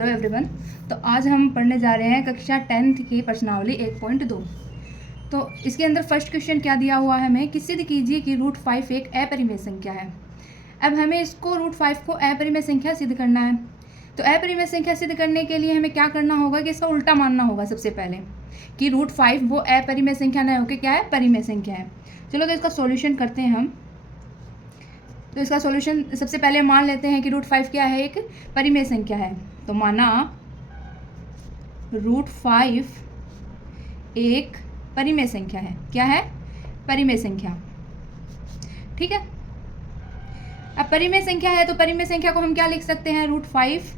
Hello everyone. तो आज हम पढ़ने जा रहे हैं कक्षा 10th की प्रश्नावली 1.2। तो इसके अंदर फर्स्ट क्वेश्चन क्या दिया हुआ है हमें कि सिद्ध कीजिए कि √5 एक अपरिमेय संख्या है। अब हमें इसको √5 को अपरिमेय संख्या सिद्ध करना है। तो अपरिमेय संख्या सिद्ध करने के लिए हमें क्या करना होगा कि इसका उल्टा मानना होगा सबसे पहले कि √5 वो अपरिमेय संख्या न होकर क्या है, परिमेय संख्या है। चलो तो इसका सॉल्यूशन करते हैं हम। तो इसका सॉल्यूशन सबसे पहले मान लेते हैं कि √5 क्या है, एक परिमेय संख्या है। तो माना √5 एक परिमेय संख्या है। क्या है? परिमेय संख्या। ठीक है। अब परिमेय संख्या है तो परिमेय संख्या को हम क्या लिख सकते हैं, √5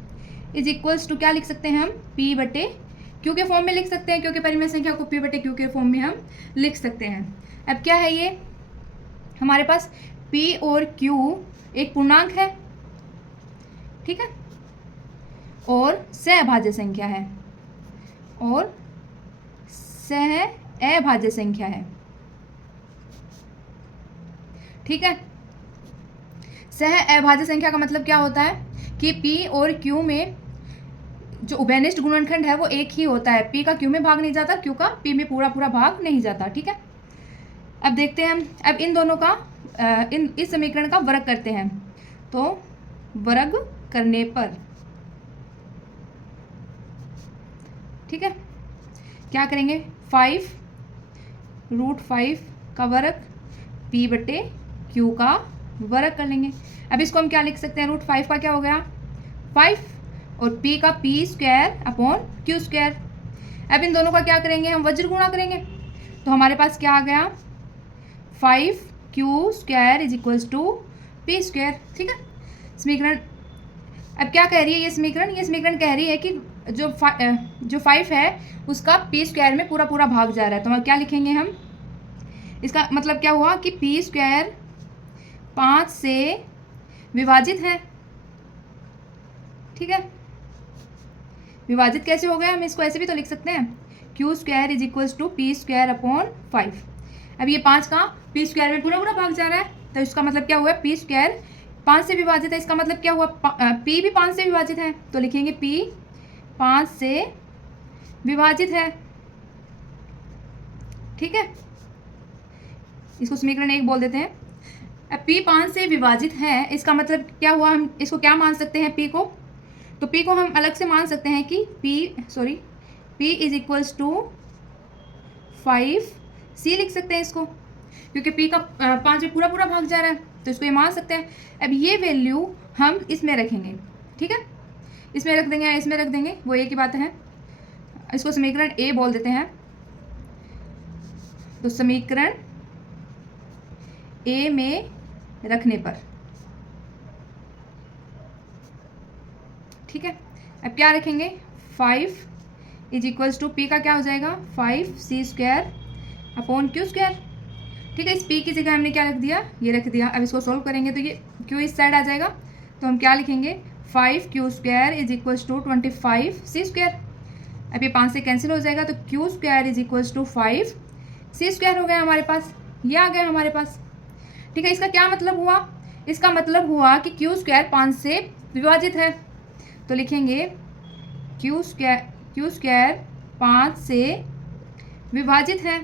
इज इक्वल्स टू क्या लिख सकते हैं हम, p/q के फॉर्म में लिख सकते हैं, क्योंकि परिमेय संख्या को p/q के फॉर्म में हम लिख सकते हैं। अब क्या है ये हमारे पास, p और q एक पूर्णांक है, ठीक है, और सहअभाज्य संख्या है, और सहअभाज्य संख्या है। ठीक है। सहअभाज्य संख्या का मतलब क्या होता है कि p और q में जो उभयनिष्ठ गुणनखंड है वो एक ही होता है। p का q में भाग नहीं जाता, q का p में पूरा पूरा भाग नहीं जाता। ठीक है। अब देखते हैं हम, अब इन दोनों का इस समीकरण का वर्ग करते हैं। तो वर्ग करने पर, ठीक है, क्या करेंगे, 5 √5 का वर्ग p/q का वर्ग कर लेंगे। अब इसको हम क्या लिख सकते हैं, √5 का क्या हो गया 5 और p का p²/q²। अब इन दोनों का क्या करेंगे, हम वज्र गुणा करेंगे। तो हमारे पास क्या आ गया, 5q² is equals to p²। ठीक है। समीकरण अब क्या कह रही है ये समीकरण कह रही है कि जो 5 है उसका p² में पूरा पूरा भाग जा रहा है। तो क्या लिखेंगे हम, इसका मतलब क्या हुआ कि p² 5 से विभाजित है। ठीक है। विभाजित कैसे हो गया, हम इसको ऐसे भी तो लिख सकते हैं, q² is equals to p²/5। अब ये 5 का p² में पूरा पूरा भाग जा रहा है, तो इसका मतलब क्या हुआ, p² 5 से विभाजित है। इसका मतलब क्या हुआ, p भी 5 से विभाजित है, तो लिखेंगे p 5 से विभाजित है। ठीक है। इसको समीकरण 1 बोल देते हैं। अब p 5 से विभाजित है, इसका मतलब क्या हुआ, हम इसको क्या मान सकते हैं, p को, तो p को हम अलग से मान सकते हैं कि p is equals to 5c लिख सकते हैं इसको, क्योंकि p का 5 में पूरा पूरा भाग जा रहा है, तो इसको ये मान सकते हैं। अब ये वैल्यू हम इसमें रखेंगे। ठीक है। इसमें रख देंगे या इसमें रख देंगे, वो एक ही बात है। इसको समीकरण a बोल देते हैं। तो समीकरण a में रखने पर, ठीक है, अब क्या रखेंगे, 5 इज इक्वल्स टू p का क्या हो जाएगा, 5c²/q²। ठीक है। इस p की जगह हमने क्या रख दिया, ये रख दिया। अब इसको सोल्व करेंगे तो ये q इस साइड आ जाएगा, तो हम क्या लिखेंगे, 5q² is equals to 25c²। अब ये 5 से कैंसिल हो जाएगा, तो q² is equals to 5c² हो गया हमारे पास, ये आ गया हमारे पास। ठीक है। इसका क्या मतलब हुआ, इसका मतलब हुआ कि q² 5 से विभाजित है, तो लिखेंगे q² 5 से विभाजित है।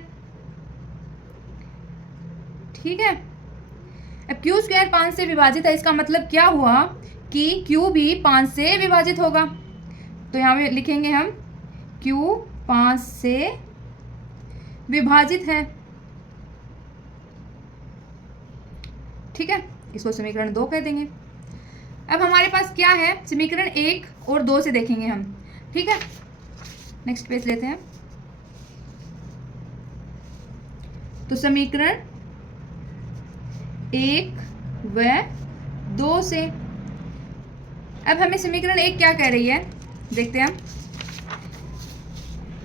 ठीक है। अब q² 5 से विभाजित है, इसका मतलब क्या हुआ कि q भी 5 से विभाजित होगा। तो यहाँ पे लिखेंगे हम q 5 से विभाजित है। ठीक है। इसको समीकरण 2 कह देंगे। अब हमारे पास क्या है, समीकरण 1 और 2 से देखेंगे हम। ठीक है। नेक्स्ट पेज लेते हैं। तो समीकरण 1 व 2 से, अब हमें समीकरण 1 क्या कह रही है, देखते हैं हम।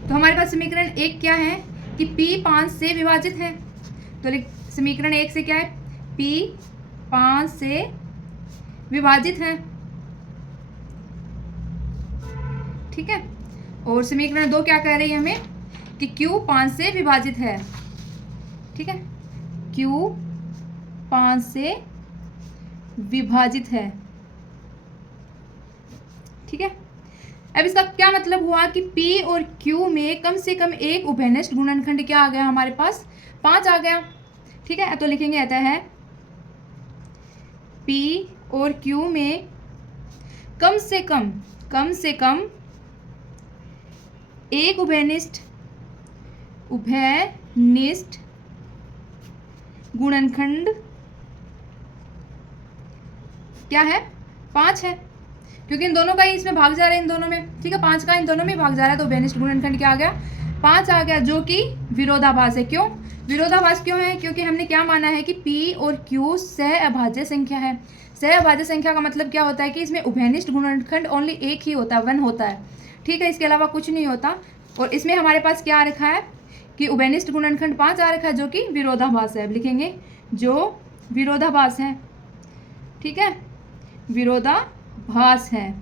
तो हमारे पास समीकरण 1 क्या है कि p 5 से विभाजित है, तो समीकरण 1 से क्या है, p 5 से विभाजित है। ठीक है। और समीकरण 2 क्या कह रही है हमें कि q 5 से विभाजित है। ठीक है। q 5 से विभाजित है। ठीक है। अब इसका क्या मतलब हुआ कि P और Q में कम से कम एक उभयनिष्ठ गुणनखंड क्या आ गया हमारे पास, 5 आ गया। ठीक है, तो लिखेंगे आता है P और Q में कम से कम एक उभयनिष्ठ गुणनखंड क्या है, 5 है, क्योंकि इन दोनों का ही इसमें भाग जा रहा है, इन दोनों में। ठीक है, 5 का इन दोनों में भाग जा रहा है, तो उभयनिष्ठ गुणनखंड क्या आ गया, 5 आ गया, जो कि विरोधाभास है। क्यों विरोधाभास क्यों है, क्योंकि हमने क्या माना है कि P और Q सह अभाज्य संख्या है। सह अभाज्य संख्या का मतलब क्या होता है कि इसमें उभयनिष्ठ गुणनखंड ओनली एक ही होता है, 1 होता है। ठीक है, इसके अलावा कुछ नहीं होता। और इसमें हमारे पास क्या आ रखा है कि उभयनिष्ठ गुणनखंड 5 आ रखा है, जो कि विरोधाभास है। अब लिखेंगे जो विरोधाभास है। ठीक है, विरोधाभास है,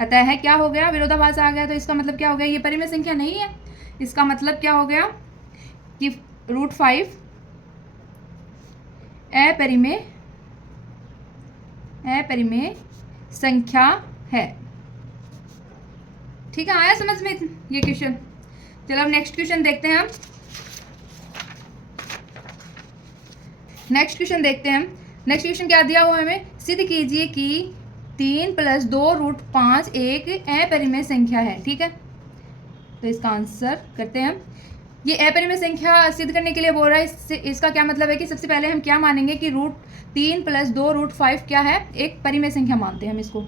अतः है क्या हो गया, विरोधाभास आ गया, तो इसका मतलब क्या हो गया, ये परिमेय संख्या नहीं है। इसका मतलब क्या हो गया कि √5 अपरिमेय संख्या है। ठीक है, आया समझ में ये क्वेश्चन। चलो अब नेक्स्ट क्वेश्चन देखते हैं हम। नेक्स्ट क्वेश्चन क्या दिया हुआ है हमें, सिद्ध कीजिए कि 3 + 2√5 एक अपरिमेय संख्या है। ठीक है, तो इसका आंसर करते हैं हम। ये अपरिमेय संख्या सिद्ध करने के लिए बोल रहा है। इसका क्या मतलब है कि सबसे पहले हम क्या मानेंगे कि √3 + 2√5 क्या है, एक परिमेय संख्या मानते हैं हम इसको।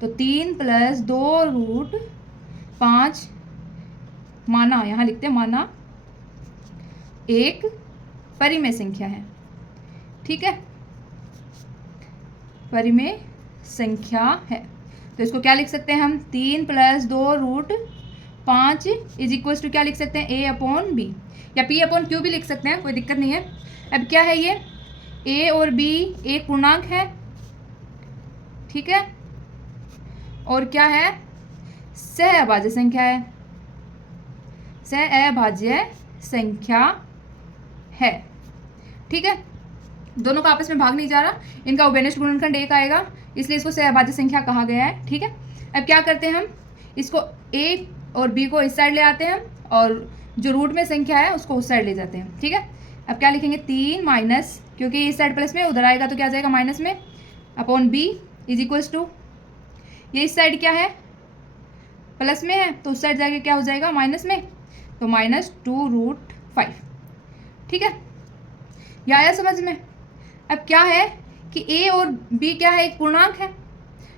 तो 3 + 2√5 माना, यहाँ लिखते हैं माना, एक परिमेय संख्या है। ठीक है, परिमेय संख्या है, तो इसको क्या लिख सकते हैं हम, 3 + 2√5 = क्या लिख सकते हैं, A/B या P/Q भी लिख सकते हैं, कोई दिक्कत नहीं है। अब क्या है ये, A और B एक पूर्णांक है। ठीक है, और क्या है, सह अभाज्य संख्या है, सह अभाज्य संख्या है। ठीक है, दोनों का आपस में भाग नहीं जा रहा, इनका उभयनिष्ठ गुणनखंड 1 आएगा, इसलिए इसको सह अभाज्य संख्या कहा गया है। ठीक है, अब क्या करते हैं हम, इसको A और B को इस साइड ले आते हैं, और जो रूट में संख्या है उसको उस साइड ले जाते हैं। ठीक है, अब क्या लिखेंगे, 3 माइनस, क्योंकि इस साइड प्लस में, उधर आएगा तो क्या आ जाएगा माइनस में, अपॉन B = ये इस साइड क्या है, प्लस में है, तो उस साइड जाके क्या हो जाएगा माइनस में, तो -2√5। ठीक है, ये आया समझ में। अब क्या है कि A और B क्या है, एक पूर्णांक है।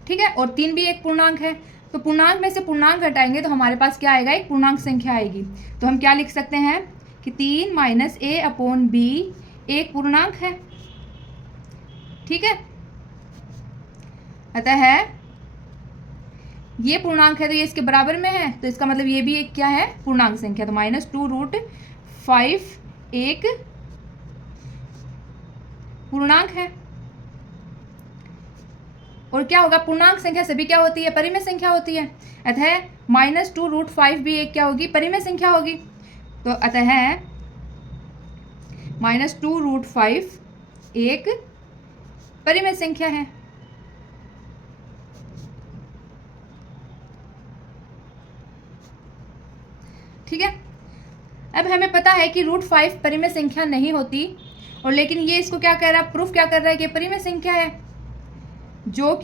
ठीक है, और 3 भी एक पूर्णांक है, तो पूर्णांक में से पूर्णांक घटाएंगे तो हमारे पास क्या आएगा, एक पूर्णांक संख्या आएगी। तो हम क्या लिख सकते हैं कि 3 - A/B एक पूर्णांक है। ठीक है, अतः है ये पूर्णांक है, तो ये इसके बराबर में है, तो इसका मतलब ये भी एक क्या है, पूर्णांक संख्या। तो -2√5 एक पूर्णांक है। और क्या होगा, पूर्णांक संख्या सभी क्या होती है, परिमेय संख्या होती है, अतः -2√5 भी एक क्या होगी, परिमेय संख्या होगी। तो अतः -2√5 एक परिमेय संख्या है। ठीक है, अब हमें पता है कि √5 परिमेय संख्या नहीं होती, और लेकिन ये इसको क्या कह रहा है, प्रूफ क्या कर रहा है कि परिमेय संख्या है, जो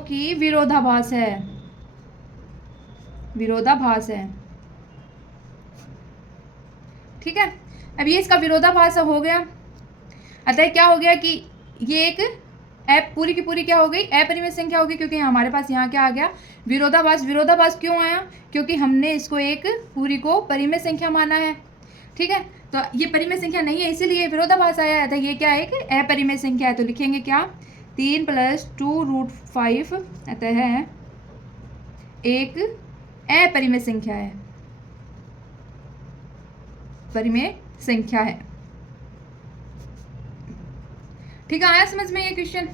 कि विरोधाभास है, विरोधाभास है। ठीक है, अब ये इसका विरोधाभास हो गया, अतः क्या हो गया कि ये एक पूरी की पूरी क्या हो गई, अपरिमेय संख्या होगी, क्योंकि हमारे पास यहाँ क्या आ गया, विरोधाभास। विरोधाभास क्यों आया, क्योंकि हमने इसको एक पूरी को परिमेय संख्या माना है। ठीक है, तो ये परिमेय संख्या नहीं है, इसीलिए विरोधाभास आया है। तो ये क्या है, एक अपरिमेय संख्या है। तो लिखेंगे क्या, 3 + 2√5 अतः है एक अपरिमेय संख्या है, परिमेय संख्या है। ठीक है, आया समझ में ये क्वेश्चन।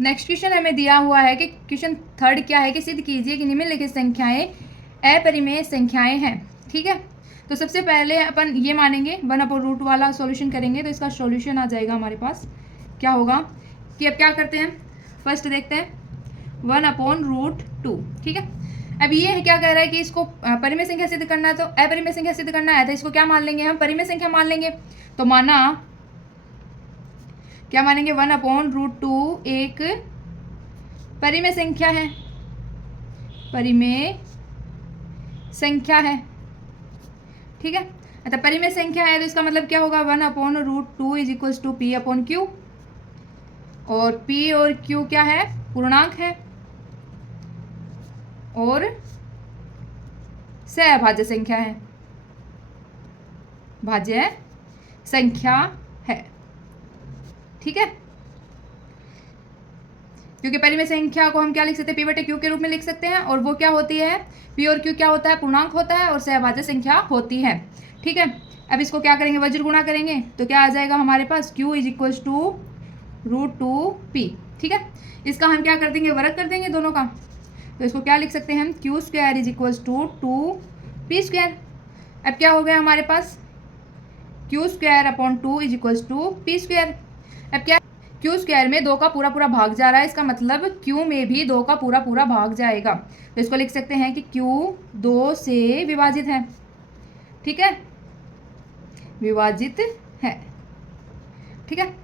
नेक्स्ट क्वेश्चन हमें दिया हुआ है कि क्वेश्चन 3 क्या है कि सिद्ध कीजिए कि निम्नलिखित संख्याएं अपरिमेय संख्याएं हैं। ठीक है, तो सबसे पहले अपन ये मानेंगे 1/√2 वाला सॉल्यूशन करेंगे, तो इसका सॉल्यूशन आ जाएगा हमारे पास, क्या होगा कि अब क्या करते हैं, फर्स्ट देखते हैं 1/√2, ठीक है। अब ये क्या कह रहा है कि इसको परिमेय संख्या सिद्ध करना है, तो अपरिमेय संख्या सिद्ध करना है, तो इसको क्या मान लेंगे हम, परिमेय संख्या मान लेंगे। तो माना क्या मानेंगे, 1/√2 एक परिमेय संख्या है, परिमेय संख्या है, ठीक है। अच्छा, परिमेय संख्या है तो इसका मतलब क्या होगा, 1/√2 इज इक्वल्स टू P/Q, और P और Q क्या है, पूर्णांक है और सहभाज्य संख्या है, भाज्य संख्या है, ठीक है। क्योंकि परिमेय संख्या को हम क्या लिख सकते हैं, P/Q के रूप में लिख सकते हैं, और वो क्या होती है, P और Q क्या होता है, पूर्णांक होता है और सहभाज्य संख्या होती है, ठीक है। अब इसको क्या करेंगे, वज्र गुणा करेंगे तो क्या आ जाएगा हमारे पास, Q is equals to √2P, ठीक है। इसका हम क्या कर देंगे, वर्ग कर देंगे दोनों का, तो इसको क्या लिख सकते हैं हम, Q² is equals to 2P²। अब क्या हो गया हमारे पास, Q²/2 is equals to P²। अब क्या, Q² में 2 का पूरा पूरा भाग जा रहा है, इसका मतलब Q में भी 2 का पूरा पूरा भाग जाएगा, तो इसको लिख सकते हैं कि Q 2 से विभाजित है, ठीक है, विभाजित है, ठीक है।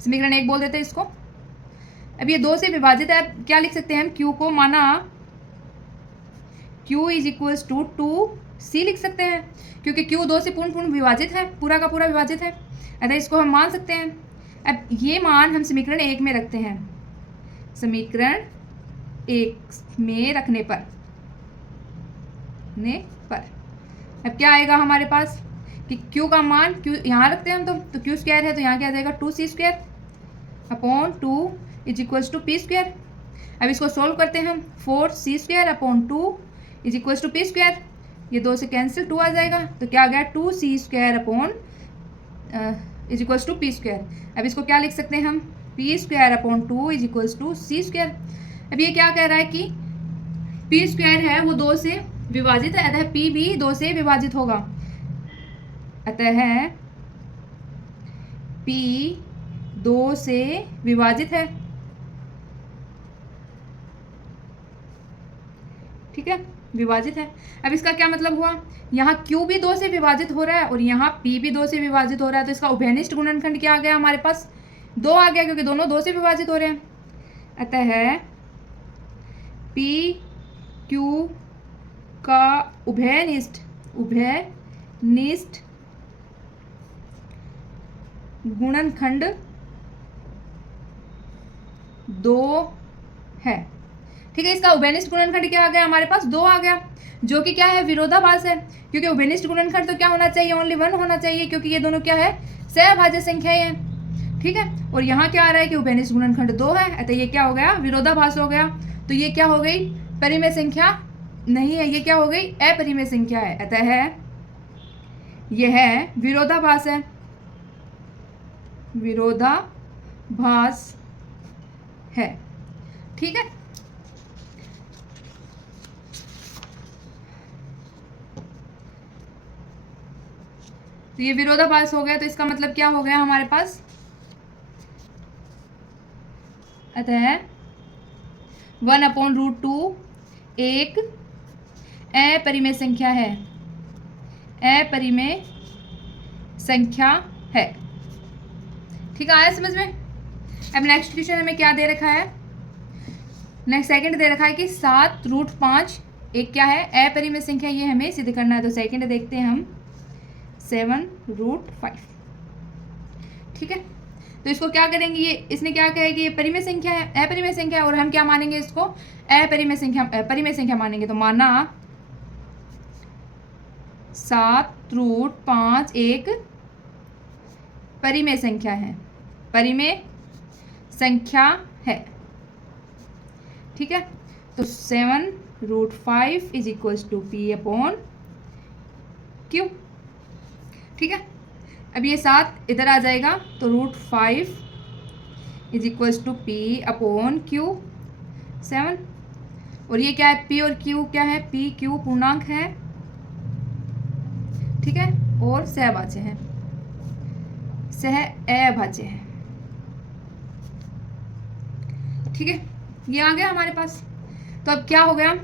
समीकरण 1 बोल देते हैं इसको। अब ये 2 से विभाजित है, क्या लिख सकते हैं हम, Q को माना Q is equals to 2C लिख सकते हैं, क्योंकि Q 2 से पूर्ण विभाजित है, पूरा का पूरा विभाजित है, अतः इसको हम मान सकते हैं। अब ये मान हम समीकरण 1 में रखते हैं, समीकरण 1 में रखने पर अब क्या आएगा हमारे पास कि Q का मान, Q यहाँ रखते हैं हम, तो Q² है तो यहाँ क्या आ जाएगा, 2C²/2 is equals to P²। अब इसको सोल्व करते हैं हम, 4C²/2 is equals to P², ये 2 से कैंसिल, 2 आ जाएगा, तो क्या आ गया, 2C² is equals to P²। अब इसको क्या लिख सकते हैं हम, P²/2 is equals to C²। अब ये क्या कह रहा है कि P² है वो 2 से विभाजित है, अतः P भी 2 से विभाजित होगा, अतः P 2 से विभाजित है, ठीक है, विभाजित है। अब इसका क्या मतलब हुआ, यहाँ Q भी 2 से विभाजित हो रहा है और यहाँ P भी 2 से विभाजित हो रहा है, तो इसका उभयनिष्ठ गुणनखंड क्या आ गया हमारे पास, 2 आ गया, क्योंकि दोनों 2 से विभाजित हो रहे हैं, अतः P Q का उभयनिष्ठ गुणनखंड 2 है, ठीक है। इसका उभयनिष्ठ गुणनखंड क्या आ गया हमारे पास, 2 आ गया, जो कि क्या है, विरोधाभास है, क्योंकि उभयनिष्ठ गुणनखंड तो क्या होना चाहिए, ओनली 1 होना चाहिए, क्योंकि ये दोनों क्या है, सहभाज्य संख्याएं हैं, ठीक है। और यहाँ क्या आ रहा है कि उभयनिष्ठ गुणनखंड 2 है, अतः ये क्या हो गया, विरोधाभास हो गया, तो ये क्या हो गई, परिमेय संख्या नहीं है, ये क्या हो गई, अपरिमेय संख्या है, अतः यह विरोधाभास है, विरोधाभास है, ठीक है। तो ये विरोधाभास हो गया, तो इसका मतलब क्या हो गया हमारे पास, अतः 1/√2 एक अपरिमेय संख्या है, अपरिमेय संख्या है, ठीक है, आया समझ में। अब नेक्स्ट क्वेश्चन हमें क्या दे रखा है, नेक्स्ट सेकंड दे रखा है कि 7√5 एक क्या है, अपरिमेय संख्या, ये हमें सिद्ध करना है, तो सेकंड देखते हैं हम, 7√5, ठीक है। तो इसको क्या करेंगे, ये इसने क्या कहा है कि ये परिमेय संख्या है, अपरिमेय संख्या है, और हम क्या मानेंगे इसको, अपरिमेय संख्या, परिमेय संख्या मानेंगे, तो माना 7√5 एक परिमेय संख्या है, परिमेय संख्या है, ठीक है। तो 7√5 इज इक्वल्स टू P/Q, ठीक है। अब ये 7 इधर आ जाएगा, तो √5 इज इक्वल्स टू P/Q 7, और ये क्या है, P और Q क्या है, P Q पूर्णांक है, ठीक है, और सहभाज्य है, सह अभाज्य है, ठीक है, ये आ गया हमारे पास। तो अब क्या हो गया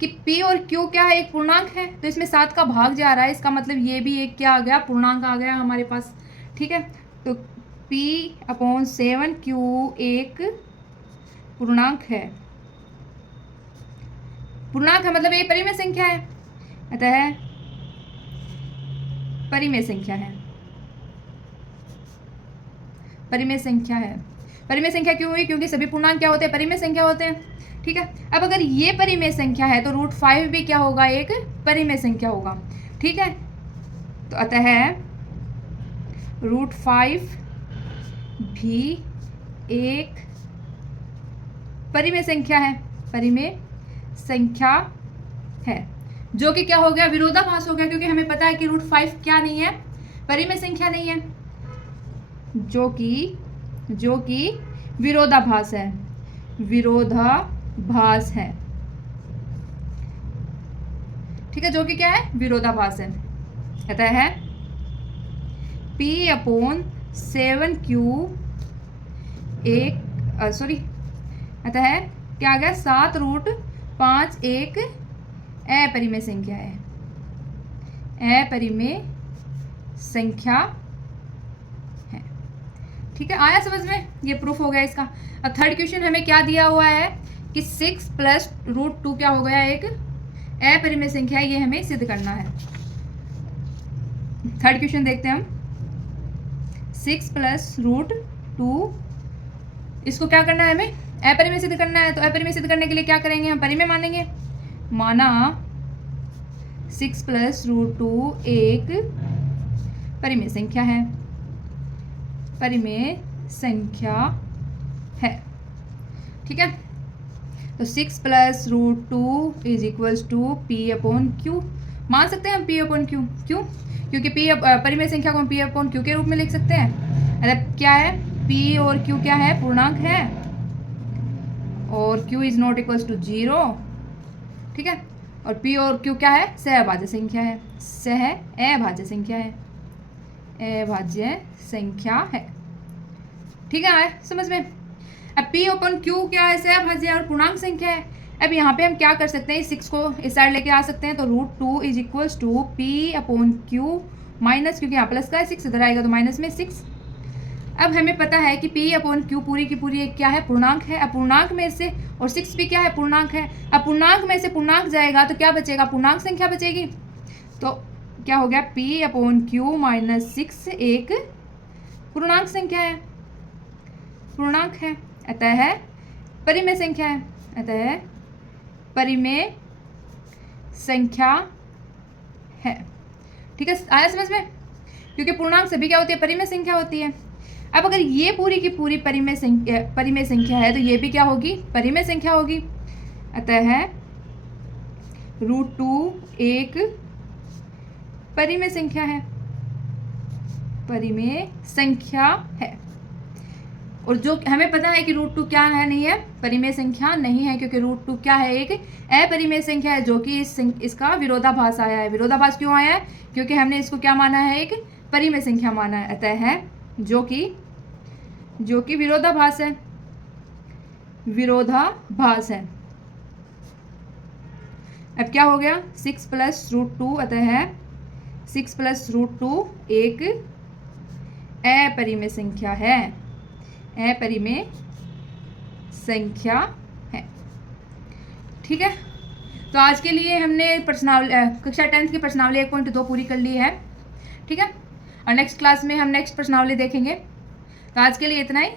कि P और Q क्या है, एक पूर्णांक है, तो इसमें 7 का भाग जा रहा है, इसका मतलब ये भी एक क्या आ गया, पूर्णांक आ गया हमारे पास। ठीक है, तो P/7 Q एक पूर्णांक है। पूर्णांक है मतलब ये परिमेय संख्या है, अतः परिमेय संख्या है। परिमेय संख्या है। परिमेय संख्या क्यों हुई, क्योंकि सभी पूर्णांक क्या होते हैं, परिमेय संख्या होते हैं। ठीक है, अब अगर ये परिमेय संख्या है तो √5 भी क्या होगा, एक परिमेय संख्या होगा। ठीक है, तो अतः √5 भी एक परिमेय संख्या है। परिमेय संख्या है, जो कि क्या हो गया, विरोधाभास हो गया, क्योंकि हमें पता है कि √5 क्या नहीं है, परिमेय संख्या नहीं है, जो कि विरोधाभास है। विरोधाभास है। ठीक है, जो कि क्या है, विरोधाभास है। अतः P/7 Q एक अतः क्या आ गया, 7√5 एक अपरिमेय संख्या है। अपरिमेय संख्या है। ठीक है, आया समझ में, ये प्रूफ हो गया इसका। अब थर्ड क्वेश्चन हमें क्या दिया हुआ है कि 6 + √2 क्या हो गया, एक अपरिमेय संख्या है, ये हमें सिद्ध करना है। थर्ड क्वेश्चन देखते हैं हम। 6 + √2, इसको क्या करना है, हमें अपरिमेय सिद्ध करना है। तो अपरिमेय सिद्ध करने के लिए क्या करेंगे, हम परिमेय मानेंगे। माना 6 + √2 एक परिमेय संख्या है। परिमेय संख्या है। ठीक है, तो 6 + √2 = P/Q मान सकते हैं हम, P/Q। क्यों, क्योंकि परिमेय संख्या को हम P/Q के रूप में लिख सकते हैं। मतलब क्या है, P और Q क्या है, पूर्णांक है, और Q ≠ 0। ठीक है, और P और Q क्या है, सहअभाज्य संख्या है। सहअभाज्य संख्या है। अभाज्य संख्या है। ठीक है, आए समझ में। अब P/Q क्या है, सहअभाज्य और पूर्णांक संख्या है। अब यहाँ पे हम क्या कर सकते हैं, 6 को इस साइड लेके आ सकते हैं। तो √2 = P/Q माइनस, क्योंकि यहाँ प्लस का है, 6 इधर आएगा तो माइनस में 6। अब हमें पता है कि P/Q पूरी की पूरी एक क्या है, पूर्णांक है। अब पूर्णांक में से, और 6 भी क्या है, पूर्णांक है। अब पूर्णांक में से पूर्णांक जाएगा तो क्या बचेगा, पूर्णांक संख्या बचेगी। तो क्या हो गया, P/Q - 6 एक पूर्णांक संख्या है। पूर्णांक है, अतः परिमेय संख्या है। अतः परिमेय संख्या है। ठीक है, आया समझ में, क्योंकि पूर्णांक सभी क्या होती है, परिमेय संख्या होती है। अब अगर ये पूरी की पूरी परिमेय संख्या है तो ये भी क्या होगी, परिमेय संख्या होगी। अतः √2 एक परिमेय संख्या है। परिमेय संख्या है, और जो हमें पता है कि √2 क्या है, नहीं है, परिमेय संख्या नहीं है, क्योंकि √2 क्या है, एक अपरिमेय संख्या है, जो कि इसका विरोधाभास आया है। विरोधाभास क्यों आया है, क्योंकि हमने इसको क्या माना है, एक परिमेय संख्या माना है। अतः जो कि विरोधाभास है। विरोधाभास है। अब क्या हो गया, 6 + √2, अतः 6 + √2 एक अपरिमेय संख्या है। अपरिमेय संख्या है। ठीक है, तो आज के लिए हमने कक्षा 10th की प्रश्नावली 1.2 पूरी कर ली है। ठीक है, और नेक्स्ट क्लास में हम नेक्स्ट प्रश्नावली देखेंगे। तो आज के लिए इतना ही।